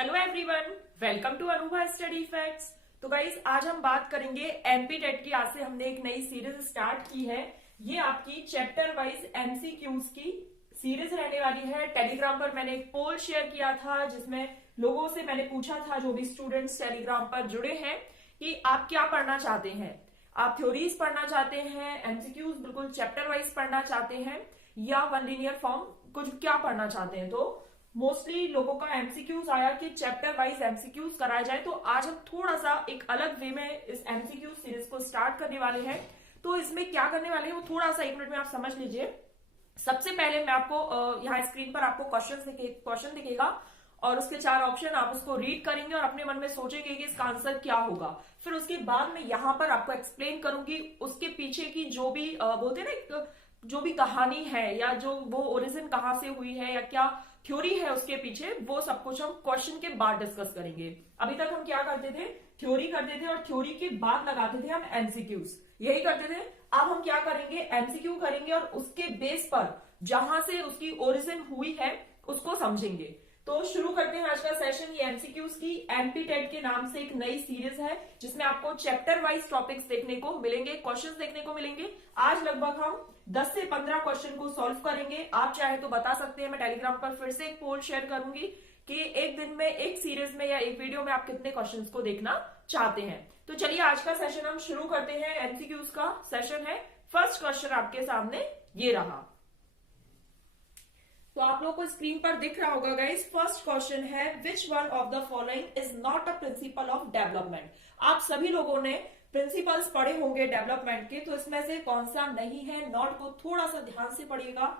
Hello everyone, welcome to Anubha study facts. तो guys, आज हम बात करेंगे एमपी टेट की। आज से हमने एक नई सीरीज स्टार्ट की है। ये आपकी चैप्टर वाइज एमसीक्यूज की सीरीज रहने वाली है। टेलीग्राम पर मैंने एक पोल शेयर किया था जिसमें लोगों से मैंने पूछा था, जो भी स्टूडेंट्स टेलीग्राम पर जुड़े हैं, कि आप क्या पढ़ना चाहते हैं। आप थ्योरीज पढ़ना चाहते हैं, एमसीक्यूज बिल्कुल चैप्टर वाइज पढ़ना चाहते हैं, या वन लीनियर फॉर्म कुछ क्या पढ़ना चाहते हैं। तो मोस्टली लोगों का एमसीक्यूज आया कि चैप्टर वाइज एमसीक्यूज कराया जाए। तो आज हम थोड़ा सा एक अलग वे में इस एमसीक्यूज सीरीज को स्टार्ट करने वाले हैं। तो इसमें क्या करने वाले हैं वो थोड़ा सा 1 मिनट में आप समझ लीजिए। सबसे पहले मैं आपको यहाँ स्क्रीन पर आपको क्वेश्चन दिखेगा और उसके 4 ऑप्शन, आप उसको रीड करेंगे और अपने मन में सोचेंगे कि इसका आंसर क्या होगा। फिर उसके बाद मैं यहाँ पर आपको एक्सप्लेन करूंगी उसके पीछे की जो भी बोलते हैं ना, जो भी कहानी है या जो वो ओरिजिन कहाँ से हुई है या क्या थ्योरी है उसके पीछे, वो सब कुछ हम क्वेश्चन के बाद डिस्कस करेंगे। अभी तक हम क्या करते थे, थ्योरी करते थे और थ्योरी के बाद लगाते थे हम एमसीक्यूज, यही करते थे। अब हम क्या करेंगे, एमसीक्यू करेंगे और उसके बेस पर जहां से उसकी ओरिजिन हुई है उसको समझेंगे। तो शुरू करते हैं आज का सेशन। ये एमसीक्यूज की एमपी टेट के नाम से एक नई सीरीज है जिसमें आपको चैप्टर वाइज टॉपिक्स देखने को मिलेंगे, क्वेश्चंस देखने को मिलेंगे। आज लगभग हम 10 से 15 क्वेश्चन को सॉल्व करेंगे। आप चाहे तो बता सकते हैं, मैं टेलीग्राम पर फिर से एक पोल शेयर करूंगी कि एक दिन में, एक सीरीज में या एक वीडियो में आप कितने क्वेश्चंस को देखना चाहते हैं। तो चलिए आज का सेशन हम शुरू करते हैं। एमसीक्यूज का सेशन है। फर्स्ट क्वेश्चन आपके सामने ये रहा। तो आप लोगों को स्क्रीन पर दिख रहा होगा गाइस। फर्स्ट क्वेश्चन है, which one of the following is not a principle of development. आप सभी लोगों ने प्रिंसिपल्स पढ़े होंगे डेवलपमेंट के, तो इसमें से कौन सा नहीं है। नॉट को थोड़ा सा ध्यान से पढ़िएगा।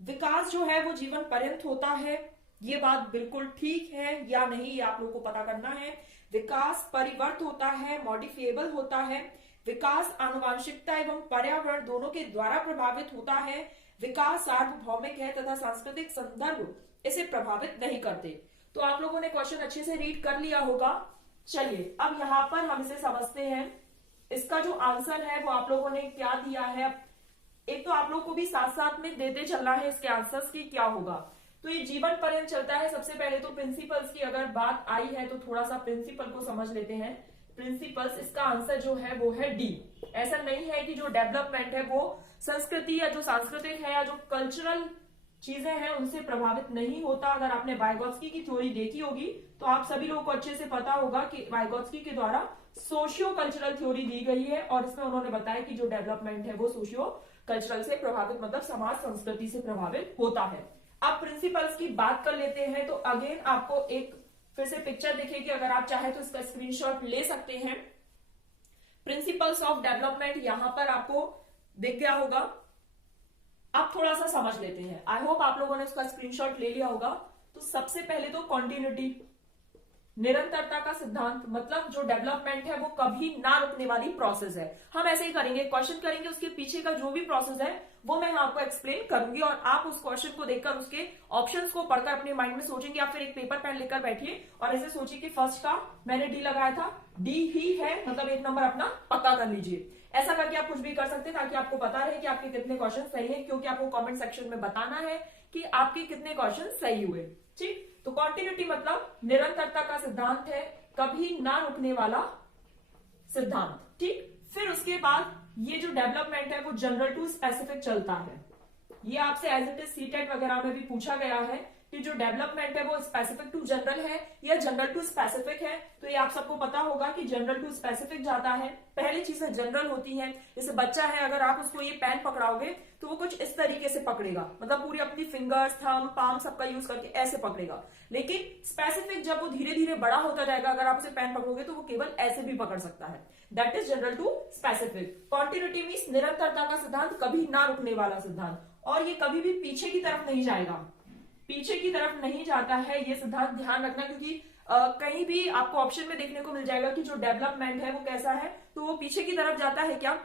विकास जो है वो जीवन पर्यंत होता है, ये बात बिल्कुल ठीक है या नहीं, ये आप लोगों को पता करना है। विकास परिवर्त होता है, मॉडिफिएबल होता है। विकास आनुवांशिकता एवं पर्यावरण दोनों के द्वारा प्रभावित होता है। विकास सार्वभौमिक है तथा सांस्कृतिक संदर्भ इसे प्रभावित नहीं करते। तो आप लोगों ने क्वेश्चन अच्छे से रीड कर लिया होगा। चलिए अब यहां पर हम इसे समझते हैं। इसका जो आंसर है वो आप लोगों ने क्या दिया है, एक तो आप लोग को भी साथ साथ में देते चलना है इसके आंसर्स की क्या होगा। तो ये जीवन पर्यंत चलता है। सबसे पहले तो प्रिंसिपल्स की अगर बात आई है तो थोड़ा सा प्रिंसिपल को समझ लेते हैं। प्रिंसिपल्स, इसका आंसर जो है वो है डी। ऐसा नहीं है कि जो डेवलपमेंट है वो संस्कृति या जो सांस्कृतिक है या जो कल्चरल चीजें हैं उनसे प्रभावित नहीं होता। अगर आपने वाइगोत्स्की की थ्योरी देखी होगी तो आप सभी लोगों को अच्छे से पता होगा कि वाइगोत्स्की के द्वारा सोशियो कल्चरल थ्योरी दी गई है और इसमें उन्होंने बताया कि जो डेवलपमेंट है वो सोशियो कल्चरल से प्रभावित, मतलब समाज संस्कृति से प्रभावित होता है। अब प्रिंसिपल्स की बात कर लेते हैं। तो अगेन आपको एक फिर से पिक्चर दिखेगी, अगर आप चाहे तो इसका स्क्रीनशॉट ले सकते हैं। प्रिंसिपल्स ऑफ डेवलपमेंट यहां पर आपको दिख गया होगा। अब थोड़ा सा समझ लेते हैं। आई होप आप लोगों ने उसका स्क्रीनशॉट ले लिया होगा। तो सबसे पहले तो कॉन्टिन्यूटी, निरंतरता का सिद्धांत, मतलब जो डेवलपमेंट है वो कभी ना रुकने वाली प्रोसेस है। हम ऐसे ही करेंगे, क्वेश्चन करेंगे, उसके पीछे का जो भी प्रोसेस है वो मैं आपको एक्सप्लेन करूंगी और आप उस क्वेश्चन को देखकर उसके ऑप्शंस को पढ़कर अपने माइंड में सोचेंगे। आप फिर एक पेपर पेन लेकर बैठिए और ऐसे सोचिए कि फर्स्ट का मैंने डी लगाया था, डी ही है, मतलब 1 नंबर अपना पक्का कर लीजिए। ऐसा करके आप कुछ भी कर सकते हैं ताकि आपको पता रहे कि आपके कितने क्वेश्चन सही है, क्योंकि आपको कमेंट सेक्शन में बताना है कि आपके कितने क्वेश्चन सही हुए। ठीक, तो कॉन्टिन्यूटी मतलब निरंतरता का सिद्धांत है, कभी ना रुकने वाला सिद्धांत। ठीक, फिर उसके बाद ये जो डेवलपमेंट है वो जनरल टू स्पेसिफिक चलता है। ये आपसे एज इट इज सीटेट वगैरह में भी पूछा गया है कि जो डेवलपमेंट है वो स्पेसिफिक टू जनरल है या जनरल टू स्पेसिफिक है। तो ये आप सबको पता होगा कि जनरल टू स्पेसिफिक जाता है। पहली चीज है जनरल होती है। जैसे बच्चा है, अगर आप उसको ये पेन पकड़ाओगे तो वो कुछ इस तरीके से पकड़ेगा, मतलब पूरी अपनी फिंगर्स, थंब, पाम सबका यूज करके ऐसे पकड़ेगा। लेकिन स्पेसिफिक जब वो धीरे धीरे बड़ा होता जाएगा, अगर आप उसे पेन पकड़ोगे तो वो केवल ऐसे भी पकड़ सकता है। That is general to specific. Continuity means निरंतरता का सिद्धांत, कभी ना रुकने वाला सिद्धांत, और ये कभी भी पीछे की तरफ नहीं जाएगा, पीछे की तरफ नहीं जाता है ये सिद्धांत, ध्यान रखना। क्योंकि कहीं भी आपको ऑप्शन में देखने को मिल जाएगा कि जो डेवलपमेंट है वो कैसा है, तो वो पीछे की तरफ जाता है क्या,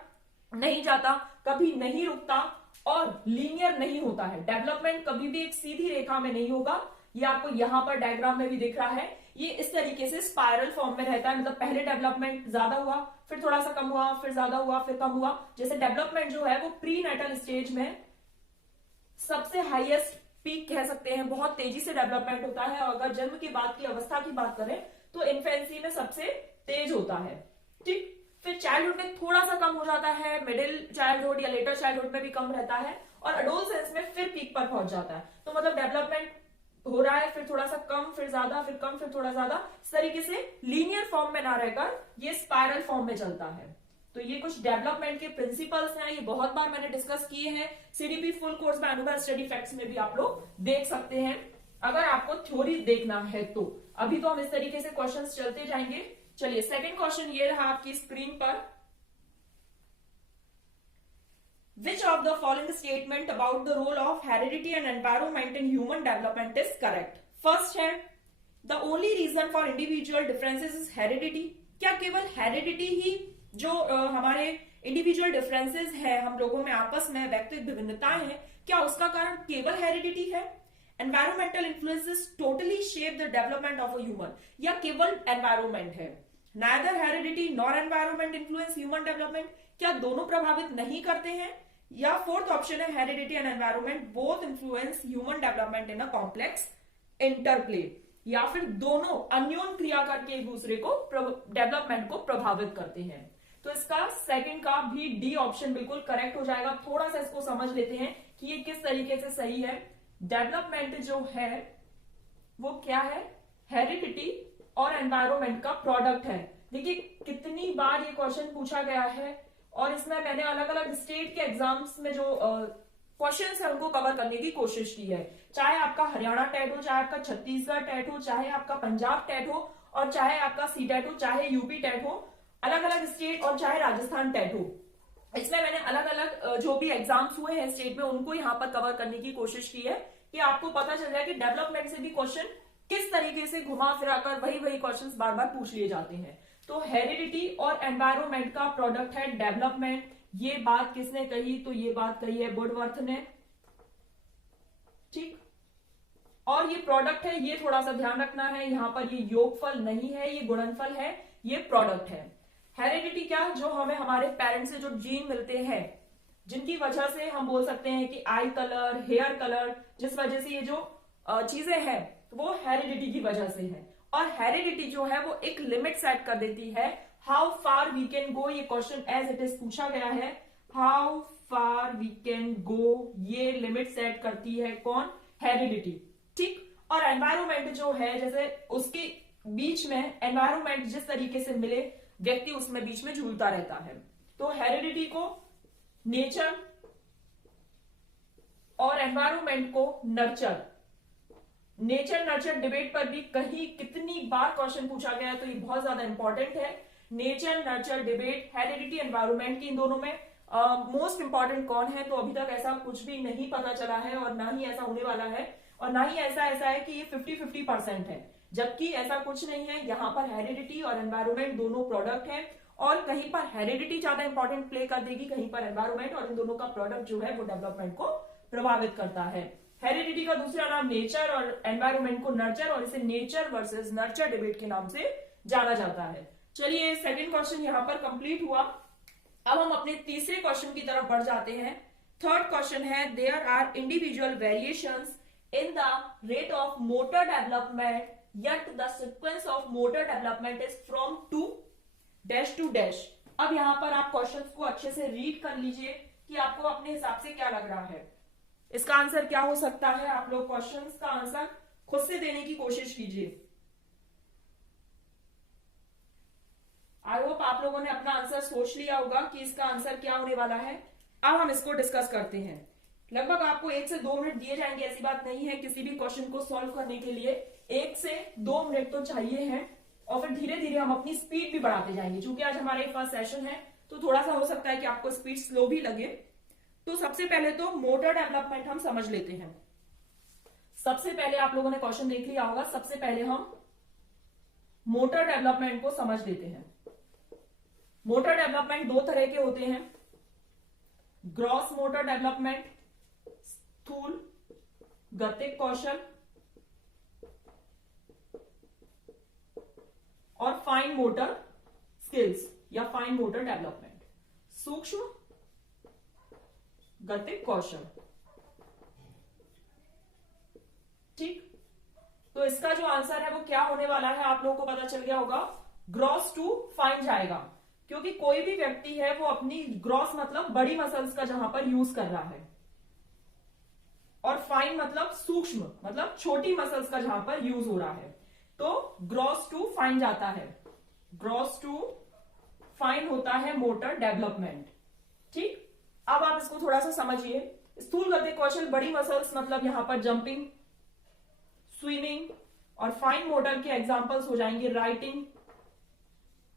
नहीं जाता, कभी नहीं रुकता और लीनियर नहीं होता है। डेवलपमेंट कभी भी एक सीधी रेखा में नहीं होगा। ये आपको यहां पर डायग्राम में भी दिख रहा है। ये इस तरीके से स्पाइरल फॉर्म में रहता है, मतलब पहले डेवलपमेंट ज्यादा हुआ, फिर थोड़ा सा कम हुआ, फिर ज्यादा हुआ, फिर कम हुआ। जैसे डेवलपमेंट जो है वो प्री नेटल स्टेज में सबसे हाईएस्ट पीक कह सकते हैं, बहुत तेजी से डेवलपमेंट होता है। और अगर जन्म के बाद की अवस्था की बात करें तो इन्फेंसी में सबसे तेज होता है। ठीक, फिर चाइल्डहुड में थोड़ा सा कम हो जाता है, मिडिल चाइल्डहुड या लेटर चाइल्डहुड में भी कम रहता है, और एडोलसेंस में फिर पीक पर पहुंच जाता है। तो मतलब डेवलपमेंट हो रहा है, फिर थोड़ा सा कम, फिर ज्यादा, फिर कम, फिर थोड़ा ज्यादा, इस तरीके से लीनियर फॉर्म में ना रहकर ये स्पाइरल फॉर्म में चलता है। तो ये कुछ डेवलपमेंट के प्रिंसिपल्स हैं, ये बहुत बार मैंने डिस्कस किए हैं। सीडीपी फुल कोर्स में एनुअल स्टडी फैक्ट्स में भी आप लोग देख सकते हैं, अगर आपको थ्योरी देखना है तो। अभी तो हम इस तरीके से क्वेश्चंस चलते जाएंगे। चलिए, सेकंड क्वेश्चन ये रहा आपकी स्क्रीन पर। Which of the following statement about the role of heredity and environment in human development is correct? First है, the only reason for individual differences is heredity. क्या केवल heredity ही जो हमारे इंडिविजुअल डिफरेंसेस है हम लोगों में आपस में व्यक्तिगत विभिन्नताएं हैं, क्या उसका कारण केवल हेरिडिटी है? Environmental influences totally shape the development of a human, या केवल एनवायरमेंट है? Neither heredity nor environment influence human development, क्या दोनों प्रभावित नहीं करते हैं? या फोर्थ ऑप्शन है, heredity and environment both influence human development in a complex interplay, या फिर दोनों अन्योन क्रिया करके एक दूसरे को डेवलपमेंट को प्रभावित करते हैं। तो इसका सेकंड का भी डी ऑप्शन बिल्कुल करेक्ट हो जाएगा। थोड़ा सा इसको समझ लेते हैं कि ये किस तरीके से सही है। डेवलपमेंट जो है वो क्या है? हेरिडिटी और एनवायरमेंट का प्रोडक्ट है। देखिए कितनी बार ये क्वेश्चन पूछा गया है, और इसमें मैंने अलग अलग स्टेट के एग्जाम्स में जो क्वेश्चंस है उनको कवर करने की कोशिश की है। चाहे आपका हरियाणा टेट हो, चाहे आपका छत्तीसगढ़ टेट हो, चाहे आपका पंजाब टेट हो, और चाहे आपका सी टेट हो, चाहे यूपी टेट हो, अलग अलग स्टेट, और चाहे राजस्थान टेट हो। इसमें मैंने अलग अलग जो भी एग्जाम्स हुए हैं स्टेट में उनको यहाँ पर कवर करने की कोशिश की है, कि आपको पता चल जाए कि डेवलपमेंट से भी क्वेश्चन किस तरीके से घुमा फिरा कर वही वही क्वेश्चन बार बार पूछ लिए जाते हैं। तो हेरिडिटी और एनवायरमेंट का प्रोडक्ट है डेवलपमेंट। ये बात किसने कही? तो ये बात कही है वुडवर्थ ने। ठीक, और ये प्रोडक्ट है, ये थोड़ा सा ध्यान रखना है, यहां पर ये योगफल नहीं है, ये गुणनफल है, ये प्रोडक्ट है। हेरिडिटी क्या? जो हमें हमारे पेरेंट्स से जो जीन मिलते हैं, जिनकी वजह से हम बोल सकते हैं कि आई कलर, हेयर कलर, जिस वजह से ये जो चीजें हैं वो हेरिडिटी की वजह से है। और हेरिडिटी जो है वो एक लिमिट सेट कर देती है, how far we can go. ये क्वेश्चन एज इट इज पूछा गया है, how far we can go, ये लिमिट सेट करती है कौन? हेरिडिटी। ठीक, और एनवायरमेंट जो है, जैसे उसके बीच में एनवायरमेंट जिस तरीके से मिले व्यक्ति उसमें बीच में झूलता रहता है। तो हेरिडिटी को नेचर और एनवायरमेंट को नर्चर। नेचर नर्चर डिबेट पर भी कहीं कितनी बार क्वेश्चन पूछा गया है, तो ये बहुत ज्यादा इंपॉर्टेंट है। Nature nurture debate, heredity environment की, इन दोनों में मोस्ट इंपॉर्टेंट कौन है? तो अभी तक ऐसा कुछ भी नहीं पता चला है, और ना ही ऐसा होने वाला है, और ना ही ऐसा है कि ये 50-50% है, जबकि ऐसा कुछ नहीं है। यहाँ पर हेरिडिटी और एनवायरमेंट दोनों प्रोडक्ट है, और कहीं पर हेरिडिटी ज्यादा इंपॉर्टेंट प्ले कर देगी, कहीं पर एनवायरमेंट, और इन दोनों का प्रोडक्ट जो है वो डेवलपमेंट को प्रभावित करता है। हेरिडिटी का दूसरा नाम नेचर और एनवायरमेंट को नर्चर, और इसे नेचर वर्सेस नर्चर डिबेट के नाम से जाना जाता है। चलिए, सेकंड क्वेश्चन यहां पर कंप्लीट हुआ। अब हम अपने तीसरे क्वेश्चन की तरफ बढ़ जाते हैं। थर्ड क्वेश्चन है, there are individual variations in the rate of motor development yet the sequence of motor development is from to dash to dash। अब यहां पर आप क्वेश्चंस को अच्छे से रीड कर लीजिए कि आपको अपने हिसाब से क्या लग रहा है, इसका आंसर क्या हो सकता है। आप लोग क्वेश्चंस का आंसर खुद से देने की कोशिश कीजिए। आई होप आप लोगों ने अपना आंसर सोच लिया होगा कि इसका आंसर क्या होने वाला है। अब हम इसको डिस्कस करते हैं। लगभग आपको 1 से 2 मिनट दिए जाएंगे, ऐसी बात नहीं है। किसी भी क्वेश्चन को सॉल्व करने के लिए 1 से 2 मिनट तो चाहिए हैं, और फिर धीरे धीरे हम अपनी स्पीड भी बढ़ाते जाएंगे। क्योंकि आज हमारा फर्स्ट सेशन है, तो थोड़ा सा हो सकता है कि आपको स्पीड स्लो भी लगे। तो सबसे पहले तो मोटर डेवलपमेंट हम समझ लेते हैं। सबसे पहले आप लोगों ने क्वेश्चन देख लिया होगा, सबसे पहले हम मोटर डेवलपमेंट को समझ लेते हैं। मोटर डेवलपमेंट 2 तरह के होते हैं, ग्रॉस मोटर डेवलपमेंट, स्थूल गतिक कौशल, और फाइन मोटर स्किल्स या फाइन मोटर डेवलपमेंट। सूक्ष्म गतिक कौशल, ठीक, तो इसका जो आंसर है वो क्या होने वाला है आप लोगों को पता चल गया होगा, ग्रॉस टू फाइन जाएगा, क्योंकि कोई भी व्यक्ति है वो अपनी ग्रॉस मतलब बड़ी मसल्स का जहां पर यूज कर रहा है, और फाइन मतलब सूक्ष्म मतलब छोटी मसल्स का जहां पर यूज हो रहा है, तो ग्रॉस टू फाइन जाता है, ग्रॉस टू फाइन होता है मोटर डेवलपमेंट। ठीक, अब आप इसको थोड़ा सा समझिए, स्थूल गति कौशल बड़ी मसल्स मतलब यहां पर जंपिंग, स्विमिंग, और फाइन मोटर के एग्जांपल्स हो जाएंगे राइटिंग,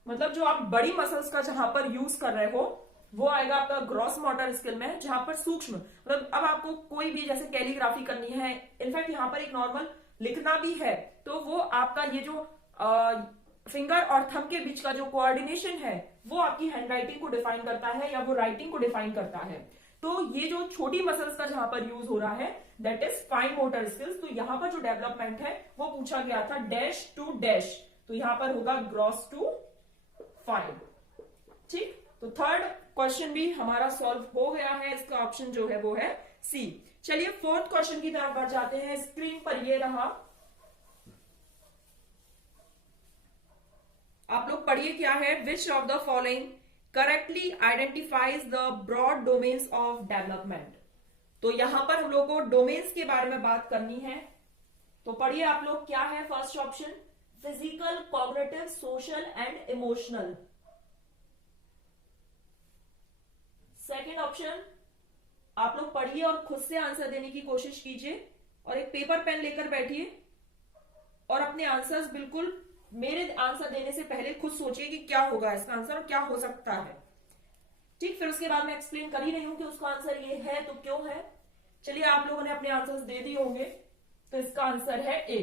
मतलब जो आप बड़ी मसल्स का जहां पर यूज कर रहे हो वो आएगा आपका ग्रॉस मोटर स्किल में, जहां पर सूक्ष्म मतलब अब आपको कोई भी जैसे कैलीग्राफी करनी है, इनफैक्ट यहां पर एक नॉर्मल लिखना भी है, तो वो आपका ये जो फिंगर और थंब के बीच का जो कोऑर्डिनेशन है वो आपकी हैंडराइटिंग को डिफाइन करता है या वो राइटिंग को डिफाइन करता है। तो ये जो छोटी मसल्स का जहां पर यूज हो रहा है that is fine motor skills. तो यहां पर जो डेवलपमेंट है वो पूछा गया था डैश टू डैश, तो यहां पर होगा ग्रॉस टू फाइन। ठीक, तो थर्ड क्वेश्चन भी हमारा सॉल्व हो गया है, इसका ऑप्शन जो है वो है सी। चलिए फोर्थ क्वेश्चन की तरफ बढ़ जाते हैं, स्क्रीन पर ये रहा, आप लोग पढ़िए क्या है, which of the following correctly identifies the broad domains of development. तो यहां पर हम लोग को डोमेन्स के बारे में बात करनी है, तो पढ़िए आप लोग क्या है। First option physical, cognitive, social and emotional. Second option आप लोग पढ़िए और खुद से आंसर देने की कोशिश कीजिए, और एक पेपर पेन लेकर बैठिए और अपने आंसर्स बिल्कुल मेरे आंसर देने से पहले खुद सोचिए कि क्या होगा इसका आंसर और क्या हो सकता है। ठीक, फिर उसके बाद मैं एक्सप्लेन कर ही रही हूं कि उसका आंसर ये है तो क्यों है। चलिए आप लोगों ने अपने आंसर्स दे दिए होंगे, तो इसका आंसर है ए।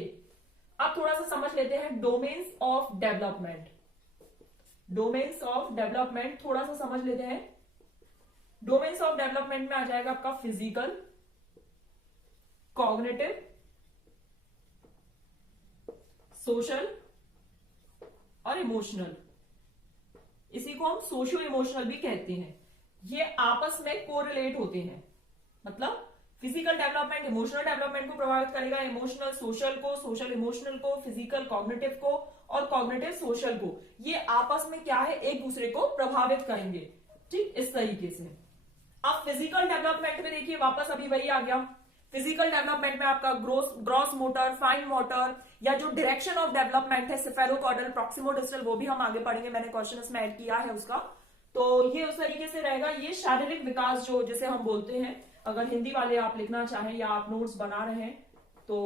अब थोड़ा सा समझ लेते हैं domains of development. Domains of development थोड़ा सा समझ लेते हैं। डोमेन्स ऑफ डेवलपमेंट में आ जाएगा आपका फिजिकल, कॉग्निटिव, सोशल और इमोशनल। इसी को हम सोशियो इमोशनल भी कहते हैं। ये आपस में कोरिलेट होते हैं, मतलब फिजिकल डेवलपमेंट इमोशनल डेवलपमेंट को प्रभावित करेगा, इमोशनल सोशल को, सोशल इमोशनल को, फिजिकल कॉग्निटिव को और कॉग्निटिव सोशल को। ये आपस में क्या है, एक दूसरे को प्रभावित करेंगे। ठीक, इस तरीके से। अब फिजिकल डेवलपमेंट में देखिए वापस अभी वही आ गया। फिजिकल डेवलपमेंट में आपका ग्रॉस मोटर, फाइन मोटर, या जो डायरेक्शन ऑफ डेवलपमेंट है सेफेलोकॉर्डल, प्रॉक्सिमोडिस्टल, वो भी हम आगे पढ़ेंगे, मैंने क्वेश्चन इसमें ऐड किया है उसका। तो ये उस तरीके से रहेगा। ये शारीरिक विकास जो जिसे हम बोलते हैं, अगर हिंदी वाले आप लिखना चाहें या आप नोट्स बना रहे हैं तो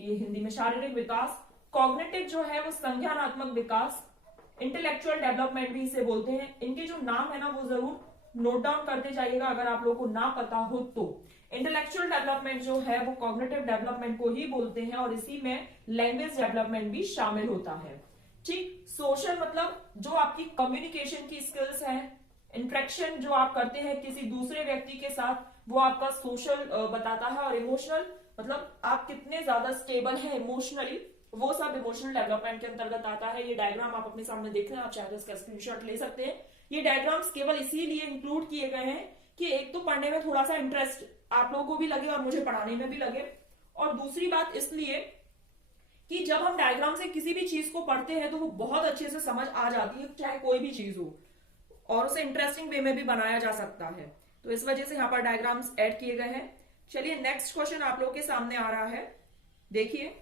ये हिंदी में शारीरिक विकास। कॉग्निटिव जो है वो संज्ञानात्मक विकास, इंटेलेक्चुअल डेवलपमेंट भी इसे बोलते हैं। इनके जो नाम है ना वो जरूर नोट डाउन करते जाइएगा अगर आप लोगों को ना पता हो तो। इंटेलेक्चुअल डेवलपमेंट जो है वो कॉग्निटिव डेवलपमेंट को ही बोलते हैं, और इसी में लैंग्वेज डेवलपमेंट भी शामिल होता है। ठीक, सोशल मतलब जो आपकी कम्युनिकेशन की स्किल्स है, इंटरेक्शन जो आप करते हैं किसी दूसरे व्यक्ति के साथ, वो आपका सोशल बताता है। और इमोशनल मतलब आप कितने ज्यादा स्टेबल हैं इमोशनली, वो सब इमोशनल डेवलपमेंट के अंतर्गत आता है। ये डायग्राम आप अपने सामने देख रहे हैं, आप चाहे तो इसका स्क्रीनशॉट ले सकते हैं। ये डायग्राम्स केवल इसीलिए इंक्लूड किए गए हैं कि एक तो पढ़ने में थोड़ा सा इंटरेस्ट आप लोगों को भी लगे और मुझे पढ़ाने में भी लगे, और दूसरी बात इसलिए कि जब हम डायग्राम से किसी भी चीज को पढ़ते हैं तो वो बहुत अच्छे से समझ आ जाती है, चाहे कोई भी चीज हो, और उसे इंटरेस्टिंग वे में भी बनाया जा सकता है। तो इस वजह से यहाँ पर डायग्राम्स ऐड किए गए हैं। चलिए नेक्स्ट क्वेश्चन आप लोगों के सामने आ रहा है, देखिए।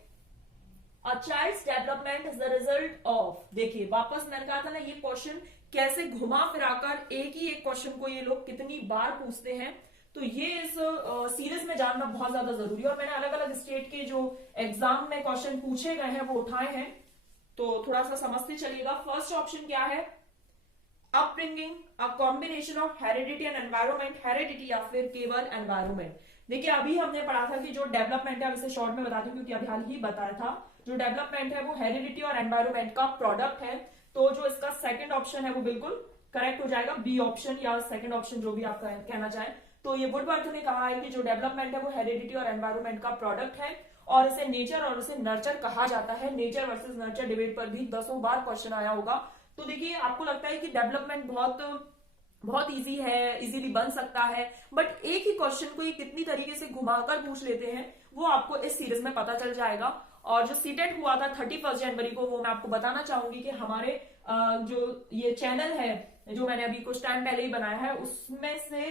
A child's development is the result of, देखिए वापस मैंने कहा था ना ये क्वेश्चन कैसे घुमा फिराकर एक ही एक क्वेश्चन को ये लोग कितनी बार पूछते हैं, तो ये इस सीरीज में जानना बहुत ज्यादा जरूरी है। और मैंने अलग अलग स्टेट के जो एग्जाम में क्वेश्चन पूछे गए हैं वो उठाए हैं, तो थोड़ा सा समझते चलिएगा। फर्स्ट ऑप्शन क्या है, upbringing, a combination of heredity and environment, heredity या फिर केवल एनवायरमेंट। देखिए अभी हमने पढ़ा था कि जो डेवलपमेंट है, इसे शॉर्ट में बताती हूँ क्योंकि अभी हाल ही बताया था, जो डेवलपमेंट है वो हेरिडिटी और एनवायरमेंट का प्रोडक्ट है। तो जो इसका सेकंड ऑप्शन है वो बिल्कुल करेक्ट हो जाएगा, बी ऑप्शन या सेकंड ऑप्शन जो भी आप कहना चाहें। तो ये वुडवर्थ ने कहा है कि जो डेवलपमेंट है वो हेरिडिटी और एनवायरमेंट का प्रोडक्ट है, और इसे नेचर और इसे नर्चर कहा जाता है। नेचर वर्सेस नर्चर डिबेट पर भी दसों बार क्वेश्चन आया होगा। तो देखिए आपको लगता है कि डेवलपमेंट बहुत इजी है, इजीली बन सकता है, बट एक ही क्वेश्चन को ये कितनी तरीके से घुमाकर पूछ लेते हैं, वो आपको इस सीरीज में पता चल जाएगा। और जो सीटेट हुआ था 31 जनवरी को, वो मैं आपको बताना चाहूंगी कि हमारे जो ये चैनल है जो मैंने अभी कुछ टाइम पहले ही बनाया है, उसमें से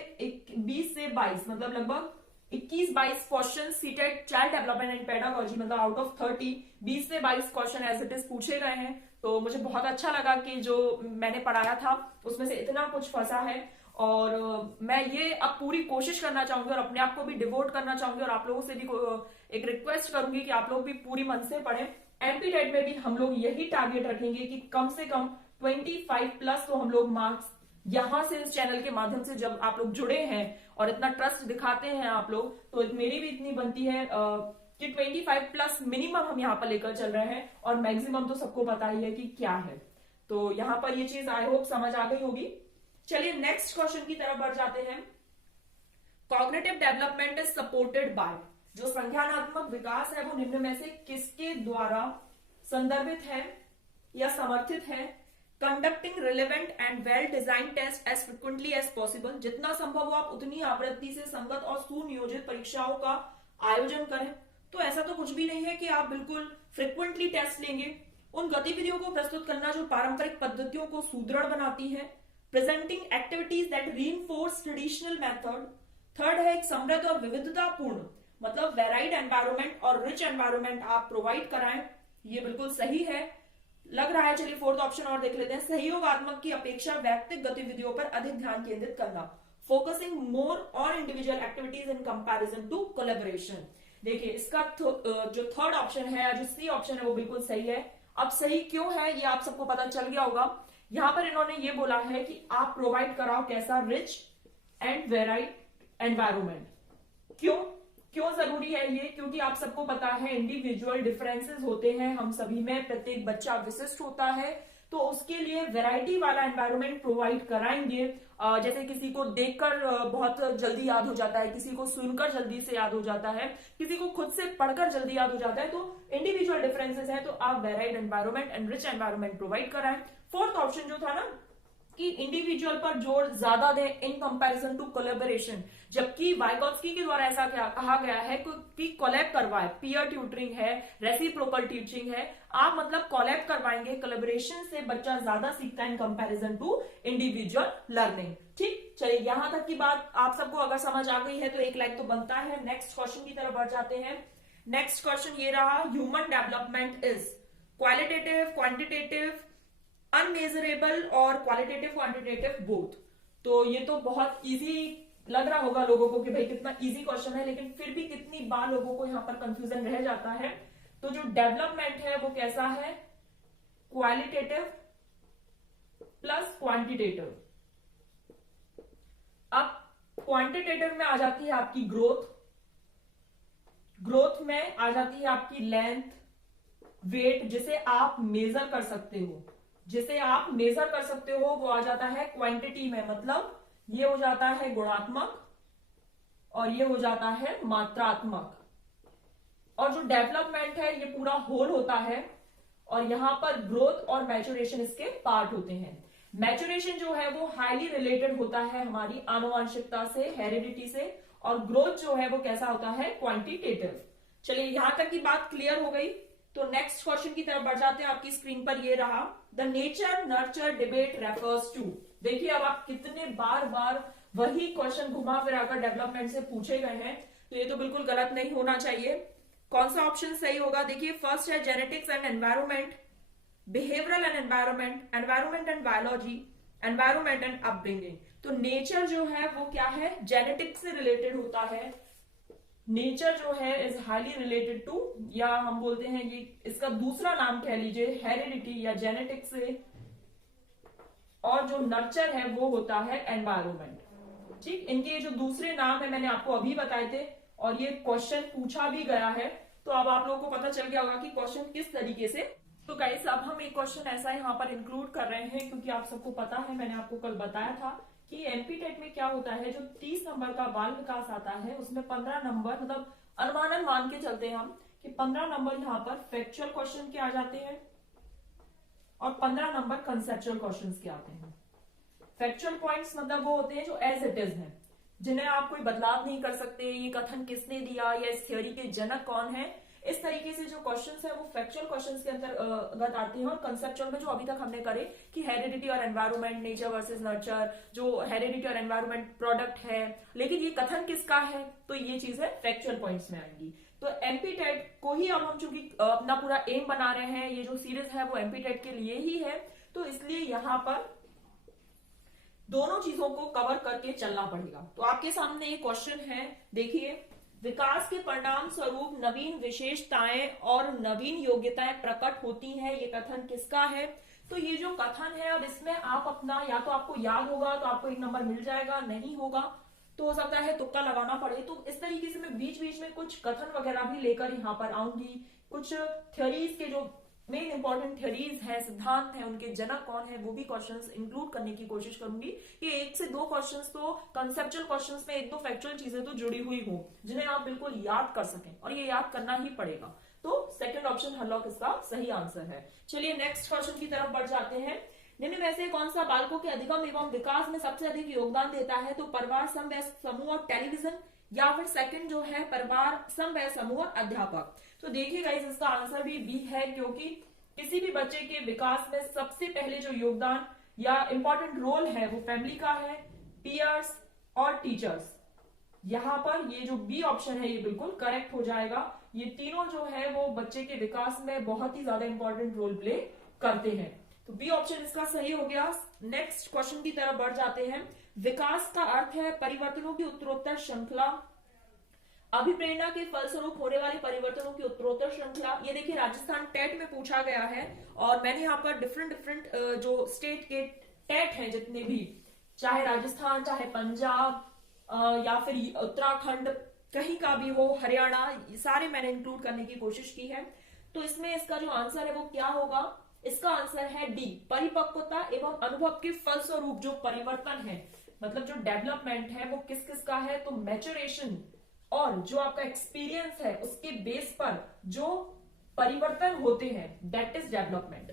20 से 22 मतलब लगभग 21-22 question CTET child development and pedagogy, मतलब आउट ऑफ 30 20 से 22 क्वेश्चन एज इट इज पूछे गए हैं। तो मुझे बहुत अच्छा लगा कि जो मैंने पढ़ाया था उसमें से इतना कुछ फंसा है। और मैं ये अब पूरी कोशिश करना चाहूंगी और अपने आप को भी डिवोट करना चाहूंगी, और आप लोगों से भी एक रिक्वेस्ट करूंगी कि आप लोग भी पूरी मन से पढ़ें। एमपी टेट में भी हम लोग यही टारगेट रखेंगे कि कम से कम 25 प्लस तो हम लोग मार्क्स यहां से इस चैनल के माध्यम से, जब आप लोग जुड़े हैं और इतना ट्रस्ट दिखाते हैं आप लोग, तो मेरी भी इतनी बनती है कि 25 प्लस मिनिमम हम यहाँ पर लेकर चल रहे हैं, और मैक्सिमम तो सबको पता ही है कि क्या है। तो यहाँ पर ये चीज आई होप समझ आ गई होगी। चलिए नेक्स्ट क्वेश्चन की तरफ बढ़ जाते हैं। Cognitive development is supported by, जो संज्ञानात्मक विकास है वो निम्न में से किसके द्वारा संदर्भित है या समर्थित है? Conducting relevant and well design test as frequently as possible, जितना संभव हो आप उतनी आवृत्ति से संगत और सुनियोजित परीक्षाओं का आयोजन करें। तो ऐसा तो कुछ भी नहीं है कि आप बिल्कुल फ्रिक्वेंटली टेस्ट लेंगे। उन गतिविधियों को प्रस्तुत करना जो पारंपरिक पद्धतियों को सुदृढ़ बनाती है। Presenting activities that reinforce traditional method. Third है एक समृद्ध और विविधतापूर्ण, मतलब वेराइड एनवायरमेंट और रिच एनवायरमेंट आप प्रोवाइड कराएं। ये बिल्कुल सही है, लग रहा है। चलिए फोर्थ ऑप्शन और देख लेते हैं। सहयोगात्मक की अपेक्षा वैयक्तिक गतिविधियों पर अधिक ध्यान केंद्रित करना। Focusing more on individual activities in comparison to collaboration. देखिए इसका जो थर्ड ऑप्शन है, जो सी ऑप्शन है, वो बिल्कुल सही है। अब सही क्यों है ये आप सबको पता चल गया होगा। यहां पर इन्होंने ये बोला है कि आप प्रोवाइड कराओ कैसा, रिच एंड वेराइड एनवायरमेंट। क्यों जरूरी है ये? क्योंकि आप सबको पता है इंडिविजुअल डिफरेंसेस होते हैं हम सभी में, प्रत्येक बच्चा विशिष्ट होता है, तो उसके लिए वैरायटी वाला एनवायरनमेंट प्रोवाइड कराएंगे। जैसे किसी को देखकर बहुत जल्दी याद हो जाता है, किसी को सुनकर जल्दी से याद हो जाता है, किसी को खुद से पढ़कर जल्दी याद हो जाता है, तो इंडिविजुअल डिफरेंसेस है, तो आप varied environment and rich environment provide कराएं। फोर्थ ऑप्शन जो था ना कि इंडिविजुअल पर जोर ज्यादा दें इन कंपैरिजन टू कोलैबोरेशन, जबकि वाइगोत्स्की के द्वारा ऐसा क्या कहा गया है कि कोलैब करवाए, पीयर ट्यूटरिंग है, रेसिप्रोकल टीचिंग है, आप मतलब कोलैब करवाएंगे, कोलैबोरेशन से बच्चा ज्यादा सीखता है in comparison to individual learning. ठीक, चलिए यहां तक की बात आप सबको अगर समझ आ गई है तो एक लाइक तो बनता है। नेक्स्ट क्वेश्चन की तरफ बढ़ जाते हैं। नेक्स्ट क्वेश्चन ये रहा, human development is qualitative, quantitative, unmeasurable और क्वालिटेटिव क्वांटिटेटिव बोथ। तो ये तो बहुत इजी लग रहा होगा लोगों को कि भाई कितना इजी क्वेश्चन है, लेकिन फिर भी कितनी बार लोगों को यहाँ पर कंफ्यूजन रह जाता है। तो जो डेवलपमेंट है वो कैसा है? Qualitative plus quantitative. अब क्वांटिटेटिव में आ जाती है आपकी ग्रोथ, ग्रोथ में आ जाती है आपकी लेंथ, वेट, जिसे आप मेजर कर सकते हो, जिसे आप मेजर कर सकते हो वो आ जाता है क्वांटिटी में, मतलब ये हो जाता है गुणात्मक और ये हो जाता है मात्रात्मक। और जो डेवलपमेंट है ये पूरा होल होता है, और यहां पर ग्रोथ और मैच्योरेशन इसके पार्ट होते हैं। मैच्योरेशन जो है वो हाईली रिलेटेड होता है हमारी आनुवंशिकता से, हेरिडिटी से, और ग्रोथ जो है वो कैसा होता है? क्वांटिटेटिव। चलिए यहां तक की बात क्लियर हो गई। तो नेक्स्ट क्वेश्चन की तरफ बढ़ जाते हैं। आपकी स्क्रीन पर ये रहा, the nature nurture debate refers to. देखिए अब आप कितने बार बार वही क्वेश्चन घुमा फिरा कर डेवलपमेंट से पूछे गए हैं, तो ये तो बिल्कुल गलत नहीं होना चाहिए। कौन सा ऑप्शन सही होगा? देखिए फर्स्ट है genetics and environment, behavioural and environment, environment and biology, environment and upbringing. तो नेचर जो है वो क्या है? जेनेटिक्स से रिलेटेड होता है। नेचर जो है इज हाईली रिलेटेड टू, या हम बोलते हैं ये इसका दूसरा नाम कह लीजिए हेरिडिटी या जेनेटिक्स से, और जो नर्चर है वो होता है एनवायरमेंट। ठीक, इनके जो दूसरे नाम है मैंने आपको अभी बताए थे, और ये क्वेश्चन पूछा भी गया है, तो अब आप लोगों को पता चल गया होगा कि क्वेश्चन किस तरीके से। तो गाइस अब हम एक क्वेश्चन ऐसा यहाँ पर इंक्लूड कर रहे हैं, क्योंकि आप सबको पता है, मैंने आपको कल बताया था कि एमपी टेट में क्या होता है, जो 30 नंबर का बाल विकास आता है उसमें 15 नंबर, मतलब अनुमानन मान के चलते हैं हम कि 15 नंबर यहाँ पर फैक्चुअल क्वेश्चन के आ जाते हैं और 15 नंबर कंसेप्चुअल क्वेश्चंस के आते हैं। फैक्चुअल पॉइंट्स मतलब वो होते हैं जो एज इट इज है, जिन्हें आप कोई बदलाव नहीं कर सकते, ये कथन किसने दिया या इस थ्योरी के जनक कौन है। इस तरीके से जो क्वेश्चंस है वो फैक्चुअल क्वेश्चंस के अंतर्गत आते हैं, और कंसेप्चुअल में जो अभी तक हमने करे कि हेरिडिटी और एनवायरमेंट, नेचर वर्सेस नर्चर, जो हेरिडिटी और एनवायरमेंट प्रोडक्ट है, लेकिन ये कथन किसका है, तो ये चीज है फैक्चुअल पॉइंट्स में आएंगी। तो एमपी टेट को ही अब हम चूंकि अपना पूरा एम बना रहे हैं, ये जो सीरीज है वो एमपी टेट के लिए ही है, तो इसलिए यहां पर दोनों चीजों को कवर करके चलना पड़ेगा। तो आपके सामने एक क्वेश्चन है, देखिए, विकास के परिणाम स्वरूप नवीन विशेषताएं और नवीन योग्यताएं प्रकट होती हैं, ये कथन किसका है। तो ये जो कथन है, अब इसमें आप अपना, या तो आपको याद होगा तो आपको एक नंबर मिल जाएगा, नहीं होगा तो हो सकता है तुक्का लगाना पड़े। तो इस तरीके से मैं बीच बीच में कुछ कथन वगैरह भी लेकर यहाँ पर आऊंगी, कुछ थ्योरीज के जो मेन इंपॉर्टेंट थ्योरीज है, सिद्धांत है, उनके जनक कौन है, वो भी क्वेश्चंस इंक्लूड करने की कोशिश करूंगी। ये 1 से 2 क्वेश्चंस तो कंसेप्चुअल क्वेश्चंस में 1-2 फैक्चुअल चीजें तो जुड़ी हुई हो, जिन्हें आप बिल्कुल याद कर सकें, और ये याद करना ही पड़ेगा। तो सेकंड ऑप्शन हरलॉक इसका सही आंसर है। चलिए नेक्स्ट क्वेश्चन की तरफ बढ़ जाते हैं। निम्न में से कौन सा बालकों के अधिगम एवं विकास में सबसे अधिक योगदान देता है। तो परिवार, समवय समूह और टेलीविजन, या फिर सेकंड जो है परिवार, समवय समूह और अध्यापक। तो देखिए गाइस, इसका आंसर भी बी है, क्योंकि किसी भी बच्चे के विकास में सबसे पहले जो योगदान या इंपॉर्टेंट रोल है वो फैमिली का है, पीयर्स और टीचर्स। यहां पर ये जो बी ऑप्शन है ये बिल्कुल करेक्ट हो जाएगा। ये तीनों जो है वो बच्चे के विकास में बहुत ही ज्यादा इंपॉर्टेंट रोल प्ले करते हैं। तो बी ऑप्शन इसका सही हो गया। नेक्स्ट क्वेश्चन की तरफ बढ़ जाते हैं। विकास का अर्थ है परिवर्तनों की उत्तरोत्तर श्रृंखला, अभिप्रेरणा के फलस्वरूप होने वाले परिवर्तनों की उत्तरोत्तर श्रृंखला। ये देखिए राजस्थान टेट में पूछा गया है, और मैंने यहाँ पर डिफरेंट जो स्टेट के टेट हैं जितने भी, चाहे राजस्थान, चाहे पंजाब, या फिर उत्तराखंड, कहीं का भी हो, हरियाणा, सारे मैंने इंक्लूड करने की कोशिश की है। तो इसमें इसका जो आंसर है वो क्या होगा, इसका आंसर है डी, परिपक्वता एवं अनुभव के फलस्वरूप जो परिवर्तन है, मतलब जो डेवलपमेंट है वो किस किस का है, तो मैच्योरेशन और जो आपका एक्सपीरियंस है उसके बेस पर जो परिवर्तन होते हैं, दैट इज डेवलपमेंट।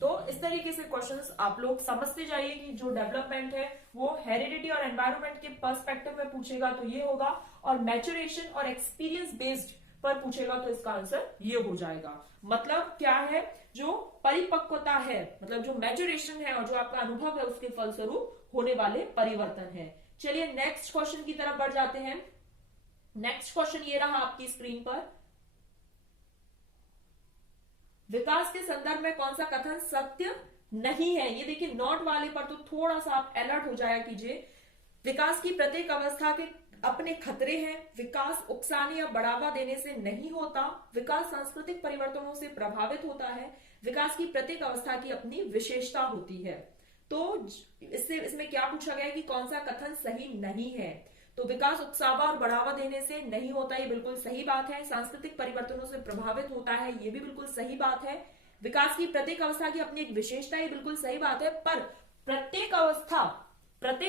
तो इस तरीके से क्वेश्चंस आप लोग समझते जाइए कि जो डेवलपमेंट है वो हेरिडिटी और एनवायरनमेंट के पर्सपेक्टिव में पूछेगा तो ये होगा, और मैच्योरेशन और एक्सपीरियंस बेस्ड पर पूछेगा तो इसका आंसर ये हो जाएगा। मतलब क्या है, जो परिपक्वता है, मतलब जो मैच्योरेशन है और जो आपका अनुभव है उसके फलस्वरूप होने वाले परिवर्तन है। चलिए नेक्स्ट क्वेश्चन की तरफ बढ़ जाते हैं। नेक्स्ट क्वेश्चन ये रहा आपकी स्क्रीन पर। विकास के संदर्भ में कौन सा कथन सत्य नहीं है। ये देखिए नॉट वाले पर तो थोड़ा सा आप अलर्ट हो जाया कीजिए। विकास की प्रत्येक अवस्था के अपने खतरे हैं, विकास उकसाने या बढ़ावा देने से नहीं होता, विकास सांस्कृतिक परिवर्तनों से प्रभावित होता है, विकास की प्रत्येक अवस्था की अपनी विशेषता होती है। तो इसमें क्या पूछा गया है कि कौन सा कथन सही नहीं है। तो विकास उकसावा और बढ़ावा देने से नहीं होता, ये बिल्कुल सही बात है। सांस्कृतिक परिवर्तनों से प्रभावित होता है, ये भी बिल्कुल सही बात है। विकास की प्रत्येक अवस्था की अपनी एक विशेषता, ये बिल्कुल सही बात है। पर प्रत्येक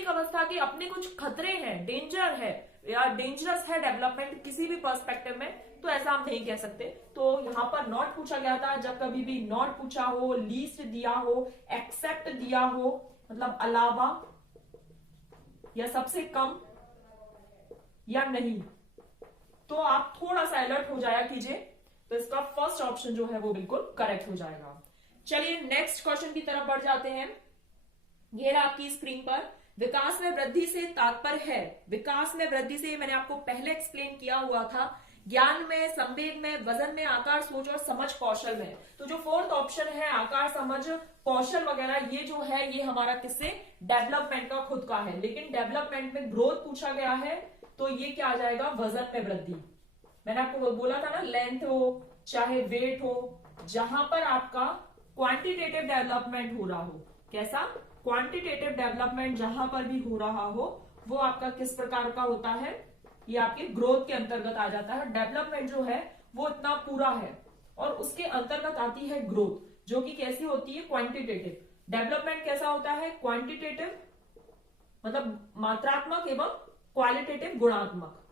अवस्था के अपने कुछ खतरे हैं, डेंजर है या डेंजरस है डेवलपमेंट किसी भी पर्सपेक्टिव में, तो ऐसा हम नहीं कह सकते। तो यहाँ पर नॉट पूछा गया था। जब कभी भी नॉट पूछा हो, लीस्ट दिया हो, एक्सेप्ट दिया हो, मतलब अलावा या सबसे कम या नहीं, तो आप थोड़ा सा अलर्ट हो जाया कीजिए। तो इसका फर्स्ट ऑप्शन जो है वो बिल्कुल करेक्ट हो जाएगा। चलिए नेक्स्ट क्वेश्चन की तरफ बढ़ जाते हैं। ये रहा आपकी स्क्रीन पर। विकास में वृद्धि से तात्पर्य है, विकास में वृद्धि से मैंने आपको पहले एक्सप्लेन किया हुआ था, ज्ञान में, संवेग में, वजन में, आकार, सोच और समझ, कौशल में। तो जो फोर्थ ऑप्शन है आकार, समझ, कौशल वगैरह, ये जो है ये हमारा किससे, डेवलपमेंट का खुद का है। लेकिन डेवलपमेंट में ग्रोथ पूछा गया है, तो ये क्या आ जाएगा, वजन में वृद्धि। मैंने आपको बोला था ना, लेंथ हो चाहे वेट हो, जहां पर आपका क्वांटिटेटिव डेवलपमेंट हो रहा हो, कैसा, क्वांटिटेटिव डेवलपमेंट जहां पर भी हो रहा हो वो आपका किस प्रकार का होता है, ये आपके ग्रोथ के अंतर्गत आ जाता है। डेवलपमेंट जो है वो इतना पूरा है, और उसके अंतर्गत आती है ग्रोथ, जो कि कैसी होती है, क्वांटिटेटिव। डेवलपमेंट कैसा होता है, क्वांटिटेटिव मतलब मात्रात्मक एवं क्वालिटेटिव गुणात्मक।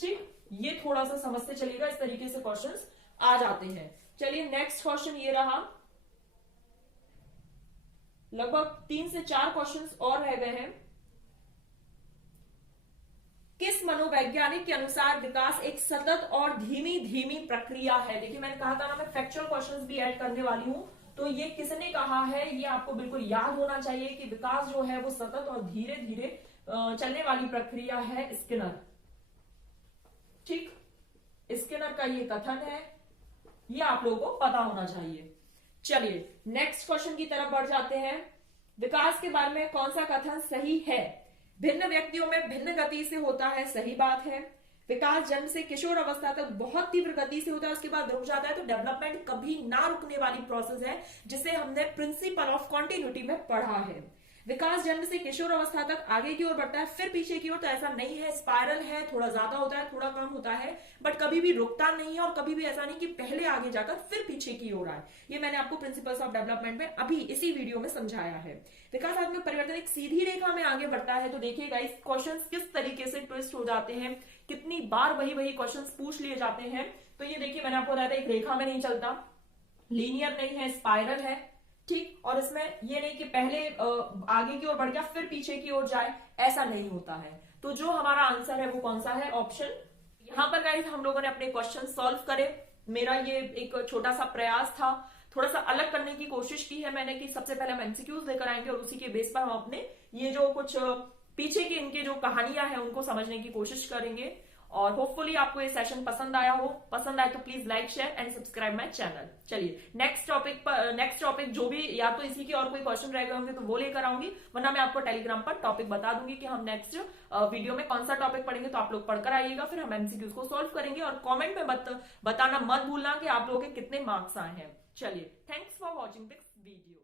ठीक, ये थोड़ा सा समझते चलिएगा, इस तरीके से क्वेश्चंस आ जाते हैं। चलिए नेक्स्ट क्वेश्चन ये रहा। लगभग 3 से 4 क्वेश्चंस और रह गए हैं। किस मनोवैज्ञानिक के अनुसार विकास एक सतत और धीमी धीमी प्रक्रिया है? देखिए मैंने कहा था ना, मैं फैक्चुअल क्वेश्चंस भी ऐड करने वाली हूं, तो ये किसने कहा है ये आपको बिल्कुल याद होना चाहिए कि विकास जो है वो सतत और धीरे धीरे चलने वाली प्रक्रिया है। स्किनर, ठीक, स्किनर का ये कथन है, ये आप लोगों को पता होना चाहिए। चलिए नेक्स्ट क्वेश्चन की तरफ बढ़ जाते हैं। विकास के बारे में कौन सा कथन सही है? भिन्न व्यक्तियों में भिन्न गति से होता है, सही बात है। विकास जन्म से किशोर अवस्था तक बहुत तीव्र गति से होता है, उसके बाद रुक जाता है। तो डेवलपमेंट कभी ना रुकने वाली प्रोसेस है, जिसे हमने प्रिंसिपल ऑफ कॉन्टिन्यूटी में पढ़ा है। विकास जन्म से किशोर अवस्था तक आगे की ओर बढ़ता है, फिर पीछे की ओर, तो ऐसा नहीं है। स्पाइरल है, थोड़ा ज्यादा होता है, थोड़ा कम होता है, बट कभी भी रुकता नहीं है, और कभी भी ऐसा नहीं कि पहले आगे जाकर फिर पीछे की ओर आए। ये मैंने आपको प्रिंसिपल्स ऑफ डेवलपमेंट में अभी इसी वीडियो में समझाया है। विकास आत्मक परिवर्तन एक सीधी रेखा में आगे बढ़ता है। तो देखिएगा इस क्वेश्चन किस तरीके से ट्विस्ट हो जाते हैं, कितनी बार वही वही क्वेश्चन पूछ लिए जाते हैं। तो ये देखिए मैंने आपको बताया था, एक रेखा में नहीं चलता, लीनियर नहीं है, स्पाइरल है, ठीक। और इसमें ये नहीं कि पहले आगे की ओर बढ़ गया फिर पीछे की ओर जाए, ऐसा नहीं होता है। तो जो हमारा आंसर है वो कौन सा है? ऑप्शन। यहां पर गाइस हम लोगों ने अपने क्वेश्चन सॉल्व करे। मेरा ये एक छोटा सा प्रयास था, थोड़ा सा अलग करने की कोशिश की है मैंने, कि सबसे पहले हम एमसीक्यूज लेकर आएंगे और उसी के बेस पर हम अपने ये जो कुछ पीछे की इनके जो कहानियां हैं उनको समझने की कोशिश करेंगे। और होपफुली आपको ये सेशन पसंद आया हो। पसंद आए तो please like, share and subscribe my channel. चलिए नेक्स्ट टॉपिक जो भी, या तो इसी के और कोई क्वेश्चन रह गए होंगे तो वो लेकर आऊंगी, वरना मैं आपको टेलीग्राम पर टॉपिक बता दूंगी कि हम नेक्स्ट वीडियो में कौन सा टॉपिक पढ़ेंगे। तो आप लोग पढ़कर आइएगा, फिर हम एमसीक्यूज को सॉल्व करेंगे। और कॉमेंट में बताना मत भूलना कि आप लोगों के कितने मार्क्स आए हैं। चलिए, thanks for watching this video.